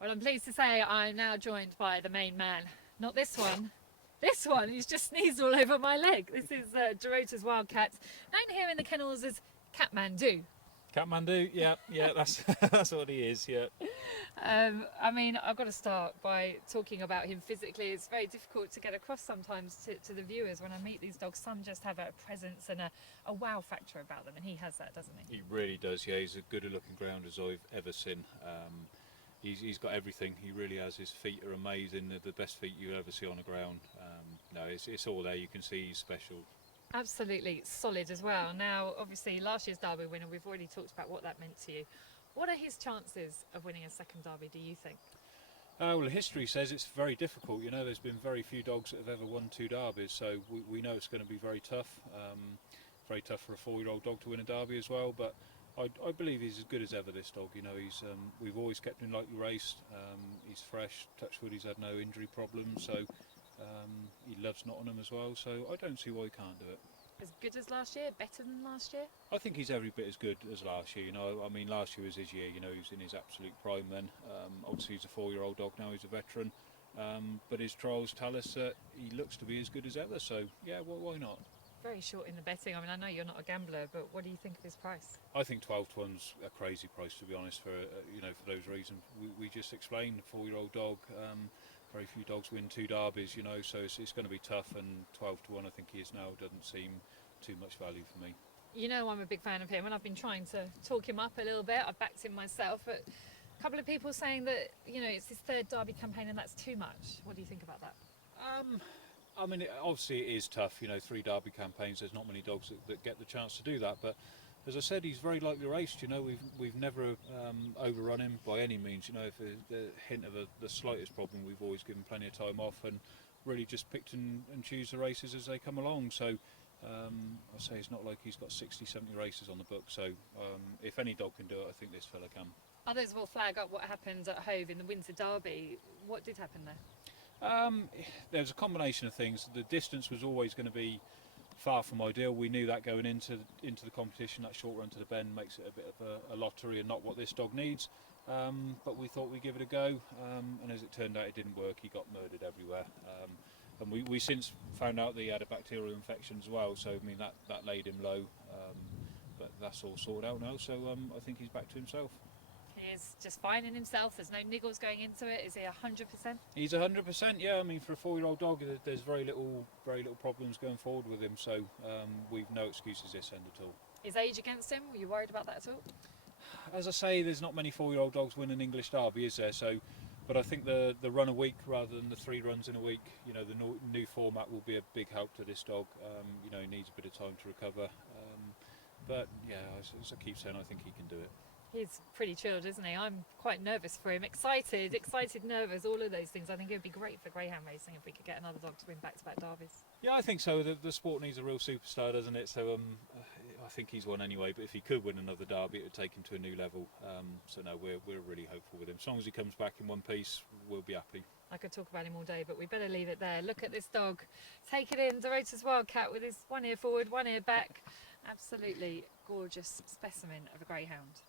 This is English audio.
Well, I'm pleased to say I'm now joined by the main man. Not this one. This one, he's just sneezed all over my leg. This is Dorotas Wildcat, known here in the kennels as Kathmandu. Kathmandu, yeah, that's that's what he is, yeah. I mean, I've got to start by talking about him physically. It's very difficult to get across sometimes to the viewers when I meet these dogs. Some just have a presence and a wow factor about them, and he has that, doesn't he? He really does, yeah. He's as good a looking grounder as I've ever seen. He's got everything. He really has. His feet are amazing. They're the best feet you ever see on the ground. No, it's all there. You can see he's special. Absolutely solid as well. Now, obviously, last year's Derby winner, we've already talked about what that meant to you. What are his chances of winning a second Derby, do you think? Well, history says it's very difficult. You know, there's been very few dogs that have ever won 2 Derbies, so we know it's going to be very tough. Very tough for a 4-year-old dog to win a Derby as well, but I believe he's as good as ever, this dog. You know, we've always kept him lightly raced. He's fresh, touch wood, he's had no injury problems, so he loves Nottingham as well, so I don't see why he can't do it. As good as last year? Better than last year? I think he's every bit as good as last year. You know, I mean, last year was his year. You know, he was in his absolute prime then. Obviously, he's a 4-year-old dog now. He's a veteran, but his trials tell us that he looks to be as good as ever. So, yeah, well, why not? Very short in the betting. I mean, I know you're not a gambler, but what do you think of his price? I think 12 to 1's a crazy price, to be honest. For you know, for those reasons we just explained. A 4-year-old dog. Very few dogs win 2 Derbies, you know, so it's going to be tough. And 12 to 1, I think he is now. Doesn't seem too much value for me. You know, I'm a big fan of him, and I've been trying to talk him up a little bit. I've backed him myself, but a couple of people saying that, you know, it's his 3rd Derby campaign and that's too much. What do you think about that? I mean, obviously it is tough. You know, 3 Derby campaigns. There's not many dogs that get the chance to do that. But as I said, he's very lightly raced. You know, we've never overrun him by any means. You know, if there's the hint of the slightest problem, we've always given plenty of time off and really just picked and choose the races as they come along. So. I say it's not like he's got 60, 70 races on the book, so if any dog can do it, I think this fella can. Others will flag up what happened at Hove in the Winter Derby. What did happen there? There's a combination of things. The distance was always going to be far from ideal. We knew that going into the competition. That short run to the bend makes it a bit of a lottery and not what this dog needs. But we thought we'd give it a go, and as it turned out, it didn't work. He got murdered everywhere. And we since found out that he had a bacterial infection as well, so I mean that laid him low, but that's all sorted out now, so I think he's back to himself. He is just fine in himself, there's no niggles going into it. Is he 100%? He's 100%, yeah. I mean, for a 4-year-old dog, there's very little problems going forward with him, so we've no excuses this end at all. Is age against him? Were you worried about that at all? As I say, there's not many 4-year-old dogs win an English Derby, is there? So. But I think the run a week rather than the 3 runs in a week, you know, the new format will be a big help to this dog. You know, he needs a bit of time to recover. But yeah, as I keep saying, I think he can do it. He's pretty chilled, isn't he? I'm quite nervous for him. Excited, nervous, all of those things. I think it would be great for greyhound racing if we could get another dog to win back-to-back derbies. Yeah, I think so. The sport needs a real superstar, doesn't it? So I think he's one anyway. But if he could win another derby, it would take him to a new level. So no, we're really hopeful with him. As long as he comes back in one piece, we'll be happy. I could talk about him all day, but we better leave it there. Look at this dog. Take it in, Dorotas Wildcat, with his one ear forward, one ear back. Absolutely gorgeous specimen of a greyhound.